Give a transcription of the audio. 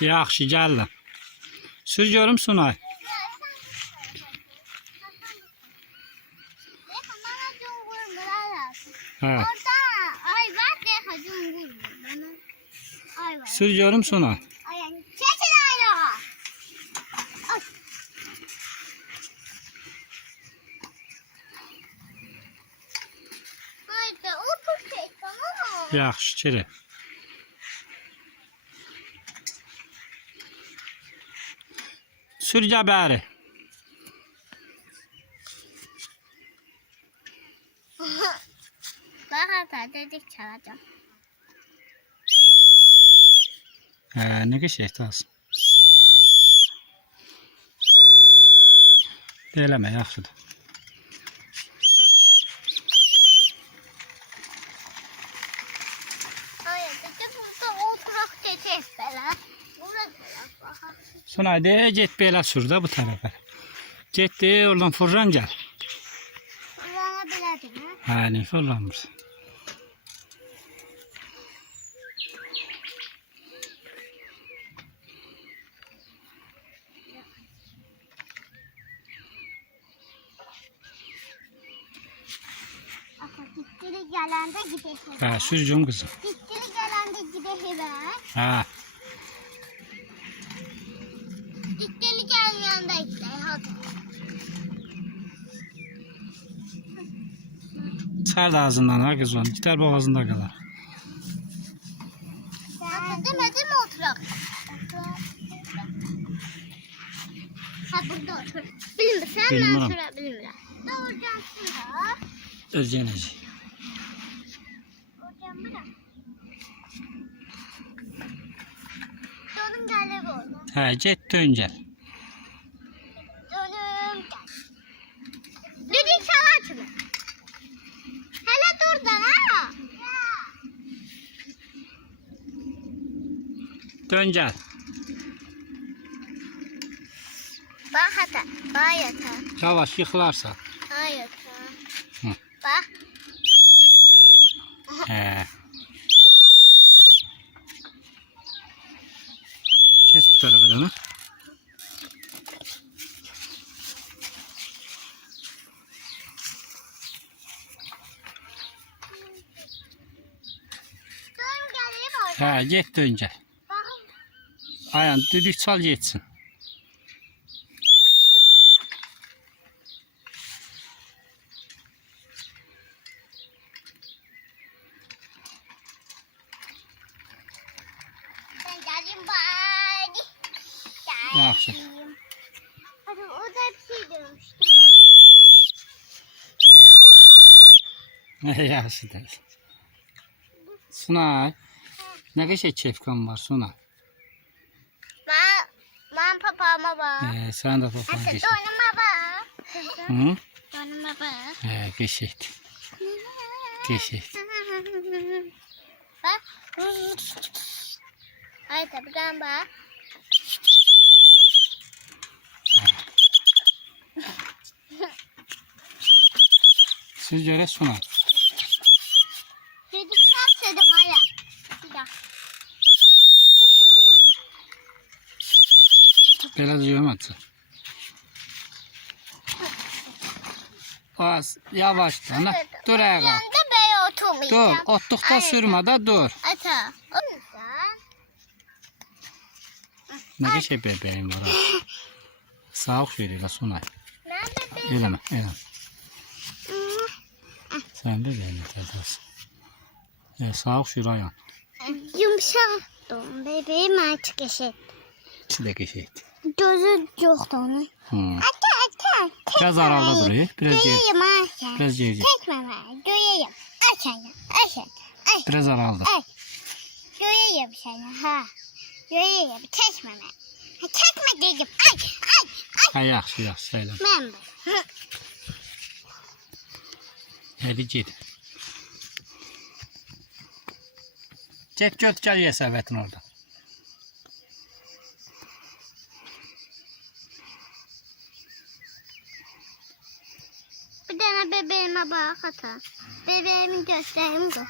Yaxşı, gəldim. Sür görüm Sunay. Hə. Sür görüm Sunay. Yaxşı, çiri. Sür gəbəri. Bak hata dedik çalacağım. Ne qəşəngdir az. Eləmə, yaxşıdır. Hayır, dedik burada oturak dedik belə. Burada bakalım. Sunay de get belə sür də bu tərəfə. Get de oradan fırlan gəl. Bana bilədir mi? Hə, nə fırlanmır. Gittili gelende gidelim. Hə, sürcüm qızım. Gittili gelende gidelim. Hə. Gittili gelmeyende gidelim. Hadi. Çıxar da ağzından ha qız onu. Gitar boğazında qalar. Demedim mi oturak? Ha burada otur. Bilmirsən, mən Bilmirəm. süre bilmirəm. Doğrucan şura. Özgənəcək. Doğrucan bura. Dönüm gəlir orada. Hə, get dön gəl. Dönüm gəl. Düdük çalar kimi. Hələ dur da ha. Dön gəl. Bak hata. Bak yata. Yavaş yıxılarsan. Bak yata. Hı. Bak. Hə. Kes bu tərəfdən ha. Dön gəlib orada. Hə, get dön gəl. Baxın. Ayan düdük çal getsin. Ben geldim bari. Yaxşı. Hadi o da bir şey demişti. Yaxşıdır. Sunay. Nə qəşəng kefkan var Sunay. Ben papağıma bak. Sən də papan Hatta qəşəng. donuma bak. Hı? Donuma bak. Qəşəngdir. Qəşəngdir. Bak. Hayır tabii ben bak. Siz görə Sunay. Dedik sen dedim hala. Bir dakika. Belə yığmadı. Az yavaş da. Dur ayağa. Yanında ben oturmayacağım. Dur. Otluqda sürmə də dur. Ata. O yüzden. Nə qəşəng bəbəyim var. Sağ ol verirlər Sunay. Nerede benim? Eləmə, eləmə. Sən də belə tədəsin. Sağ ol Şurayan. Yumuşak don bebeğim artık eşit. İkisi də qəşəngdir. Gözü yoktu onun. Ata. Biraz aralı durur. Biraz geri. Göreyim aşağı. Biraz geri. Çekme bana. Göreyim. Aşağı. Biraz aralı. Göreyim seni ha. Göreyim. Çekme bana. Çekme dedim. Ha, yaxşı, yaxşı, eləmə. Ben bu. Hadi get. Get göt gəl yesəvətin orada. Bir tane bebeğime bak ata. Bebeğimin göstereyim bu.